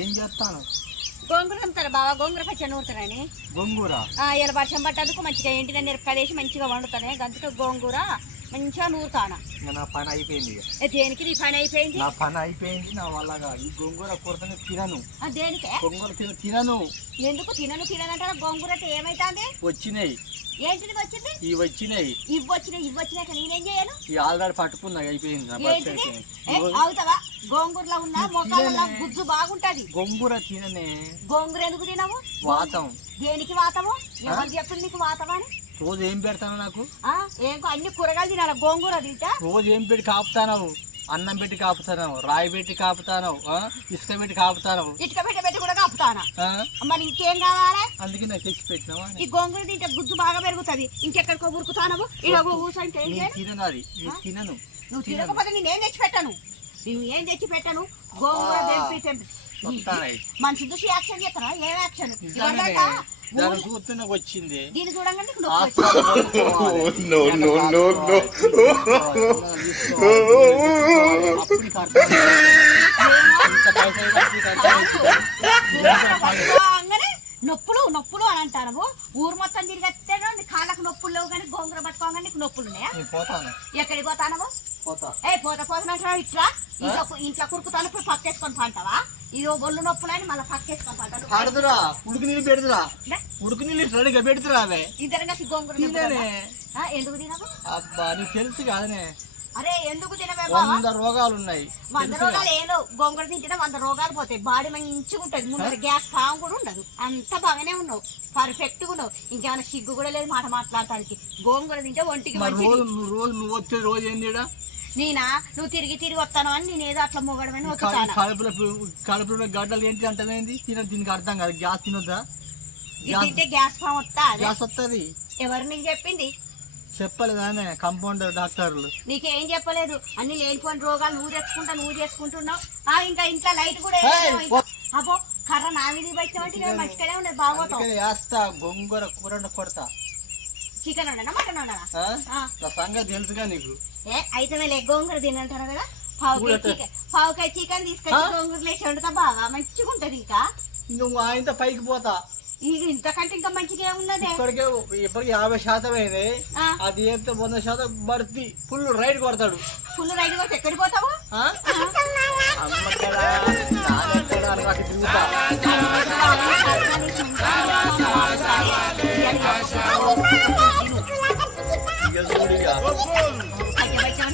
ఏం చేస్తాను? గోంగూర అమ్ముతారా బావా? గోంగూర పచ్చడి నూరుతారని. గోంగూర ఇలా వర్షం పట్టేందుకు మంచిగా ఏంటిగా నిరపదేసి మంచిగా వండుతానే గంతకు గోంగూర మంచిగా నూరుతానా. నా పని అయిపోయింది. దేనికి నీ పని అయిపోయింది? నా పని అయిపోయింది. నా వల్లగా ఈ గోంగూర కూరతోనే తినను. దేనికి? గోంగూర తినను. ఎందుకు తిననంటారా? గోంగూర అయితే ఏమైతుంది? వచ్చినాయి. ఏంటిది వచ్చింది? ఇవి వచ్చినాయి. ఇవ్వచ్చినాక నేనేం చేయను? ఈ ఆల్రెడీ పట్టుకున్నా అయిపోయింది. అవుతావా? గోంగూరలో ఉన్న మొక్కలలో గుజ్జు బాగుంటది. గోంగూర తిననే. గోంగూర ఎందుకు తినవు? వాతం. దేనికి వాతము? ఎవరు చెప్తుంది నీకు వాతమా అని? రోజు ఏం పెడతాను నాకు? అన్ని కూరగాయలు తినాలి. గోంగూర తింటా. రోజు ఏం పెట్టి కాపుతావు? అన్నం పెట్టి కాపుతాను, రాయి పెట్టి కాపుతాను, ఇసుక పెట్టి కాపుతాను. ఇటుక పెట్టి కూడా కాపుతానా? మరి ఇంకేం కావాలి? అందుకే నాకు తెచ్చి పెట్టినావా? ఈ గోంగూర తింటే గుజ్జు బాగా పెరుగుతుంది. ఇంకెక్కడికో ఉరుకుతానవు. ఇలా కూర్చంటే తినను. అది తినను. నువ్వు తినకపోతే నేనేం తెచ్చి పెట్టను. గోంగూర తెంపి మనిషి చూసి యాక్షన్ చేస్తారా? ఏం యాక్షన్? చూస్తే నాకు వచ్చింది. దీన్ని చూడండి. నొప్పులు అని అంటారు. ఊరు మొత్తం తిరిగి వస్తే కాళ్ళకు నొప్పులు లేవు కానీ గోంగూర పట్టుకోగానే నీకు నొప్పులు ఉన్నాయా? ఎక్కడికి పోతానవు? పోతానంటారా? ఇట్లా ఇంట్లో కురుకుతాను. ఇప్పుడు పక్కేసుకొని పంటావా? ఇదో బొల్లు నొప్పులు అని మళ్ళీ పక్కేసుకొని పంటారు. ఉడుకు నీళ్ళు పెడతారా? ఉడుకు నీళ్ళు రెడీగా పెడతారా? అవే ఇద్దరు కలిసి గోంగూర ఎందుకు తినవు? అబ్బా నీకు తెలుసు కాదనే. అరే ఎందుకు తినవే? 100 రోగాలు ఉన్నాయి. 100 రోగాలు ఏదో గోంగూర తింటే 100 రోగాలు పోతాయి. బాడీ మంచిగా ఉంటది. ముందు గ్యాస్ ఫామ్ కూడా ఉండదు. అంత బాగానే ఉన్నావు. పర్ఫెక్ట్ గా ఉన్నావు. ఇంకేమైనా సిగ్గు కూడా లేదు మాట మాట్లాడటానికి. గోంగూర తింటే ఒంటికి రోజు నువ్వు వచ్చే రోజు ఏంది? నేనా? నువ్వు తిరిగి వస్తాను అని నేను ఏదో అట్లా మొగడమని వస్తాను. కడుపులో గడ్డలు ఏంటి అంటేంది? దీనికి అర్థం కాదు. గ్యాస్ తినొద్దా? తింటే గ్యాస్ ఫామ్ వస్తా? గ్యాస్ వస్తుంది. ఎవరు నీకు చెప్పింది? చెప్పలేదానే కంపౌండర్ డాక్టర్లు. నీకేం చెప్పలేదు. అన్ని లేనిపోయిన రోగాలు నువ్వు చేసుకుంటున్నావు. ఇంకా ఇంట్లో లైట్ కూడా అబ్బో కర్ర నా మీద పెట్టినట్టు మంచిగానే ఉండదు. బాగోతావు. గోంగూర కూర కొడతా. చికెన్ ఉండనా మటన్ ఉండనా? నా సంగతి తెలుసుగా నీకు. అయితే గోంగూర తినంటారు కదా. పావుకాయ చికెన్ తీసుకొచ్చి గోంగూర లేచి వండుతా. బాగా మంచిగా ఉంటది. ఇంకా నువ్వు ఆయనతో పైకి పోతా. ఇంతకంటే ఇంకా మంచిగా ఉన్నది. ఇప్పటికి 50% అయింది. అది ఎంత 100% భర్తీ. ఫుల్ రైడ్ కొడతాడు. ఫుల్ రైడ్ కొట్టి ఎక్కడికి పోతావు?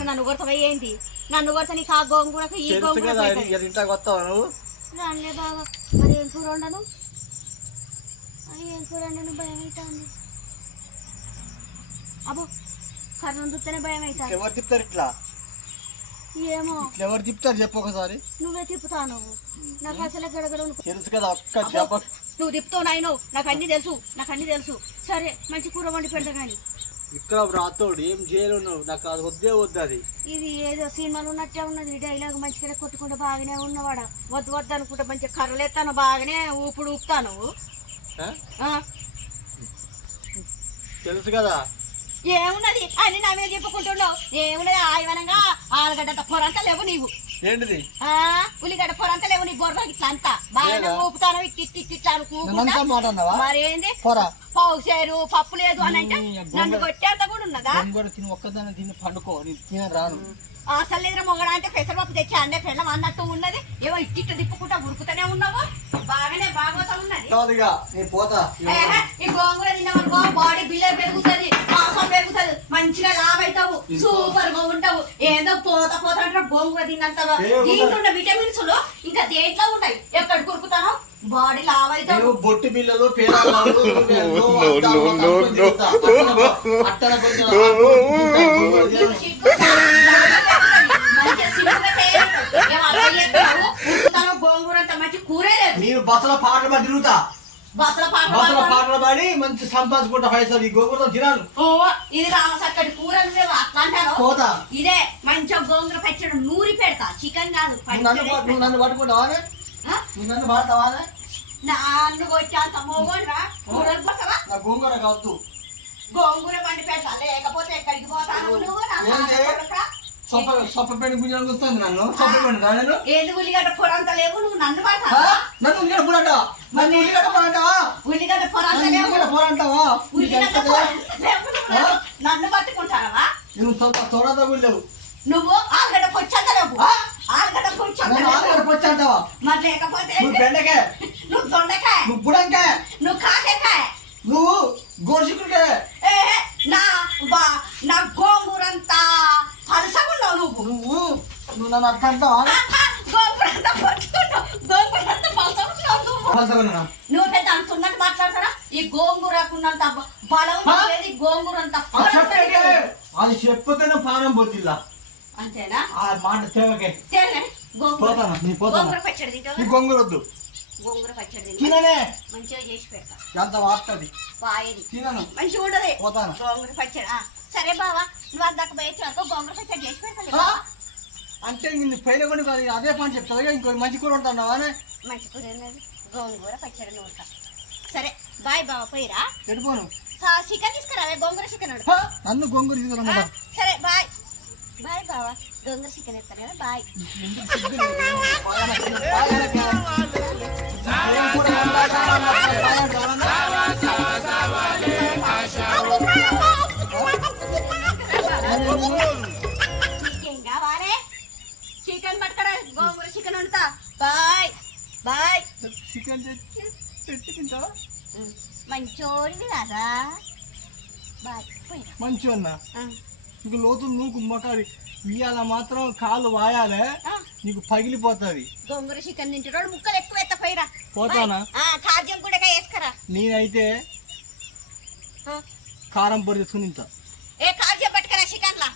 నన్ను కొడతావా? ఏంటి నన్ను కొడతా? నీకు ఆ గోంగూరకు ఈ గోంగూర వస్తావు నువ్వు? రాలే బాబా. మరి ఏం కూర ఉండను? ఏం కూర ఉండను? భయం అవుతుంది. అబ్బో కర్ర చూస్తేనే భయం అవుతుంది. ఎవరు తిప్పుతారు ఇట్లా? ఏమో ఎవరు తిప్పుతారు చెప్పు ఒకసారి. నువ్వే తిప్పుతావు. నువ్వు నాకు అసలు గడగడ తెలుసు కదా. ఒక్క నువ్వు తిప్పుతావు నాయనో. నాకు అన్ని తెలుసు. సరే మంచి కూర వండి పెడతా. కానీ ఇక్కడ రాతోడు ఏం చేయనున్నావు? నాకు అది వద్దే వద్దు. అది ఇది ఏదో సినిమాలు ఉన్నట్టే ఉన్నది. డైలాగ్ మంచిగా కొట్టుకుంటూ బాగానే ఉన్నవాడ. వద్దు అనుకుంటా మంచిగా కర్రలేస్తాను. బాగానే ఊపుతాను. తెలుసు కదా. ఏమున్నది అని నా మీద చెప్పుకుంటున్నావు? ఏమున్నది? ఆయవనంగా ఆలుగడ్డ పొరంతా లేవు నీవు. ఏంటిది? ఉల్లిగడ్డ పొరంతా లేవు నీ బొర్ర. ఇట్లా అంతా బాగానే ఊపుతాను. మరేంది? పావు చేరు పప్పు లేదు అని అంటే నన్ను కొట్టేంత కూడా ఉన్నదా? ఒక్కదాన్ని తిని పండుకో. రాను అసలు ఎదురు మొగడా అంటే పెసరపప్పు తెచ్చి అండే పెళ్ళం అన్నట్టు ఉన్నది. ఏమో ఇట్టిట్టు తిప్పుకుంటా ఉరుకుతూనే ఉన్నావు. బాగానే బాగోతా ఉన్నది. ఈ గోంగూర తిన్నామనుకో బాడీ బిల్లర్ పెరుగుతుంది. మాంసం పెరుగుతుంది. మంచిగా లావ్ అవుతావు. సూపర్ గా ఉంటావు. ఏదో పోతా అంటే గోంగూర తిన్నంత దీంట్లో విటమిన్స్ లో ఇంకా దేంట్లో ఉన్నాయి. ఎక్కడ కురుకుతానో బాడీ లావ్ అవుతావు. బొట్టి బిల్లలు గోంగూర అంత మంచి కూరే లేదు. నేను బస్సుల పాటలు పడి తిరుగుతా. బస్సుల పాటలు పడి మంచి సంపాదించుకుంటా పైసలు. ఈ గోంగూర తినాను. ఇది రామసక్కడి కూర అట్లా అంటారు. ఇదే మంచిగా గోంగూర పచ్చడి నూరి పెడతా. చికెన్ కాదు. నువ్వు నన్ను పట్టుకుంటావా? నువ్వు నన్ను పడతావా? నన్ను వచ్చేంత మోగోడ్రా. గోంగూర కావద్దు. గోంగూర పండి పెడతా. లేకపోతే ఎక్కడికి పోతాను నువ్వు? సొప్ప పెండి గుంజడానికి వస్తుంది నన్ను సొప్ప పెండి నేను ఏది ఉల్లిగడ్డ పొర అంత లేవు నువ్వు నన్ను మాట నన్ను ఉల్లిగడ్డ పొర అంటావా నన్ను ఉల్లిగడ్డ పొర అంటావా ఉల్లిగడ్డ పొర అంత లేవు ఉల్లిగడ్డ పొర అంటావా ఉల్లిగడ్డ పొర లేవు నువ్వు నన్ను పట్టుకుంటావా నువ్వు ಸ್ವಲ್ಪ తోడా తగులేవు నువ్వు ఆలుగడ్డ పొచ్చంత లేవు ఆలుగడ్డ పొచ్చంత ఆలుగడ్డ పొచ్చ అంటావా మరి లేకపోతే నువ్వు బెండకాయ నువ్వు దొండకాయ నువ్వు బుడంకాయ నువ్వు కాకరకాయ నువ్వు గోరుచిక్కుడుకాయ నా గోంగూరంతా పలసగున్నావు నువ్వు నువ్వు నన్ను అట్లా అంటావా గోంగూరంతా పట్టుకున్నావు గోంగూరంతా పలసగున్నావు నువ్వు పెద్ద అంత ఉన్నట్టు మాట్లాడతారా ఈ గోంగూరకున్నంత బలం లేదు గోంగూరంత అది చెప్పితేనే పానం పోతుందా అంతేనా ఆ మాట తేవకే గోంగూర పచ్చడి తింటావు గొంగూర వద్దు గోంగూర పచ్చడి తిననే మంచిగా చేసి పెడతా ఎంత వాడుతుంది వాయేది తినను మంచిగా ఉండదు పోతాను గోంగూర పచ్చడి సరే బావా నువ్వు అందాక పోయొచ్చాక గోంగూర పచ్చడి చేసి పెడతా అంటే నిన్ను పైన కొన్ని కాదు అదే పని చెప్తావు ఇంకో మంచి కూర ఉంటావు మంచి కూర ఏంటది గోంగూర పచ్చడి నూరుతా సరే బాయ్ బావ పోయిరా ఎడిపోను చికెన్ తీసుకురావే గోంగూర చికెన్ నన్ను గొంగూర తీసుకురా సరే బాయ్ బాయ్ బావా గోంగూర చికెన్ ఎత్తాను కదా బాయ్ చికెన్ కావాలి చికెన్ పట్టుకరా గోంగూర చికెన్ వండుతా బాయ్ బాయ్ చికెన్ తెచ్చుకుంటావా మంచోడివి కదా బాయ్ పోయినా మంచిగా నీకు లోతులు నువ్వు కుమ్మకాలి ఇవాళ మాత్రం కాలు వాయాలే నీకు పగిలిపోతుంది గోంగూర చికెన్ తింటాడు ముక్కలు ఎక్కువ ఎత్త పోయిరా పోతానా కాజ్యం కూడా వేసుకరా నేనైతే కారం పొడి తెచ్చుకుని ఏ కాజ్యం పట్టుకరా చికెన్ లా